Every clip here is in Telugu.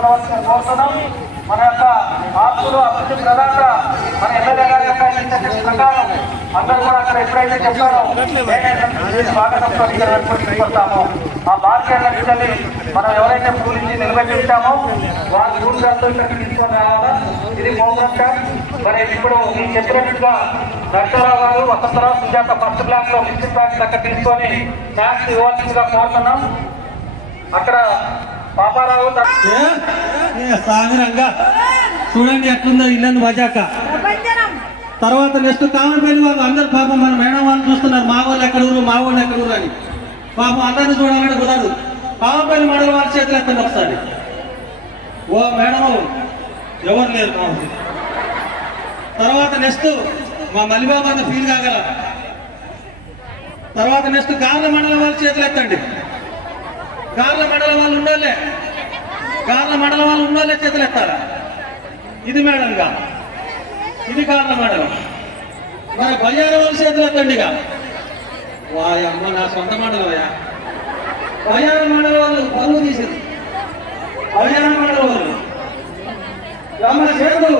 ఉండవలసిన కోరుతున్నాం. మన యొక్క ఆస్తులు అభివృద్ధి ప్రధాన మన ఎమ్మెల్యే గారి యొక్క ఇన్స్ట్రక్షన్స్ ప్రకారం అందరూ కూడా అక్కడ ఎప్పుడైతే చెప్పారో నేనే స్వాగతంతో తీసుకొస్తామో ఆ బార్కెట్ల నుంచి మనం ఎవరైతే పూలించి నిలబెట్టి ఉంటామో వారి పూలతో ఇక్కడికి తీసుకొని రావాలా? ఇది మోగ్రంట మరి ఇప్పుడు ఈ చెప్పినట్టుగా నరసరావు గారు వసంతరావు సుజాత ఫస్ట్ క్లాస్లో మిస్టర్ బ్యాగ్స్ అక్కడ తీసుకొని ట్యాక్స్ ఇవ్వాల్సిందిగా కోరుతున్నాం. అక్కడ పాపారావు సాగరంగా. చూడండి ఎట్లుందో ఇల్లు మజాక తర్వాత నెక్స్ట్ కామపల్లి వాళ్ళు అందరు పాపం మన మేడం వాళ్ళు చూస్తున్నారు. మా వాళ్ళు ఎక్కడ ఊరు మా వాళ్ళు ఎక్కడ ఊరు అని. పాపం అందరిని చూడాలంటే కుదరదు. కామపల్లి మండలం వాళ్ళ చేతులు ఎత్తండి ఒకసారి. ఓ మేడం ఎవరు లేరు కామపల్లి తర్వాత నెక్స్ట్ మా మల్లిబాబాని ఫీల్ కాగల. తర్వాత నెక్స్ట్ గార్ల మండలం వాళ్ళ చేతులు ఎత్తండి. కార్ల మెడల వాళ్ళు ఉండాలే కార్ల మెడల వాళ్ళు ఉండాలే చేతులు ఎత్తారా ఇది మేడంగా. ఇది కార్ల మండలం. మరి బయ్యాల వాళ్ళు చేతులు ఎత్తండిగా? వాయమ్మ నా సొంత మండలమయ్యా. బయ్యాల మండల వాళ్ళు పరువు తీసేది. బయ్యాల మండల వాళ్ళు. రమ్మ చేతులు?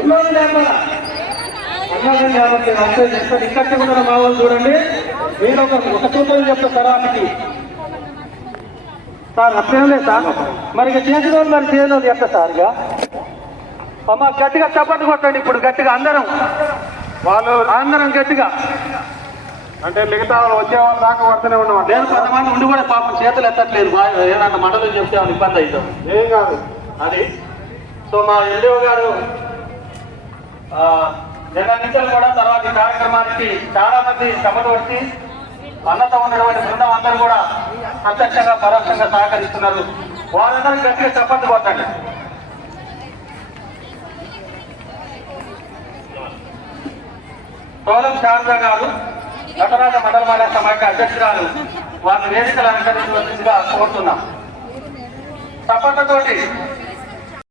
ఉన్నోళ్ళు లేపాల అన్నగారు కాబట్టి చెప్తాను ఇక్కడ కూడా మా వాళ్ళు చూడండి. మీరు ఒక ఒక సూత్రం తరానికి సార్ అట్లేం లేదు? సార్ మరి ఇక చేసిన మరి వాళ్ళు చెప్తా సార్ ఇక? అమ్మ గట్టిగా చప్పట్లు కొట్టండి ఇప్పుడు గట్టిగా అందరం. వాళ్ళు అందరం గట్టిగా. అంటే మిగతా వాళ్ళు వచ్చే వాళ్ళు దాకా పడుతూనే ఉన్నాం నేను కొంతమంది ఉండి కూడా పాపం చేతులు ఎత్తట్లేదు. ఏదన్నా మండలం చెప్తే ఏమైనా ఇబ్బంది అవుతాం ఏం కాదు. అది. సో మా ఎల్డీఓ గారు నిన్న నుంచి కూడా తర్వాత ఈ కార్యక్రమానికి చాలా మంది శ్రమలు వచ్చి అన్నతో ఉన్నటువంటి బృందం అందరూ కూడా ప్రత్యక్షంగా పరోక్షంగా సహకరిస్తున్నారు. వాళ్ళందరికీ గట్టిగా చప్పట్లు కొట్టండి సోలం శారద గారు నటరాజ మండలమాల సమాఖ్య అధ్యక్షురాలు వారిని వేదికలు అనుసరించవలసిందిగా కోరుతున్నాం. చప్పట్లతోటి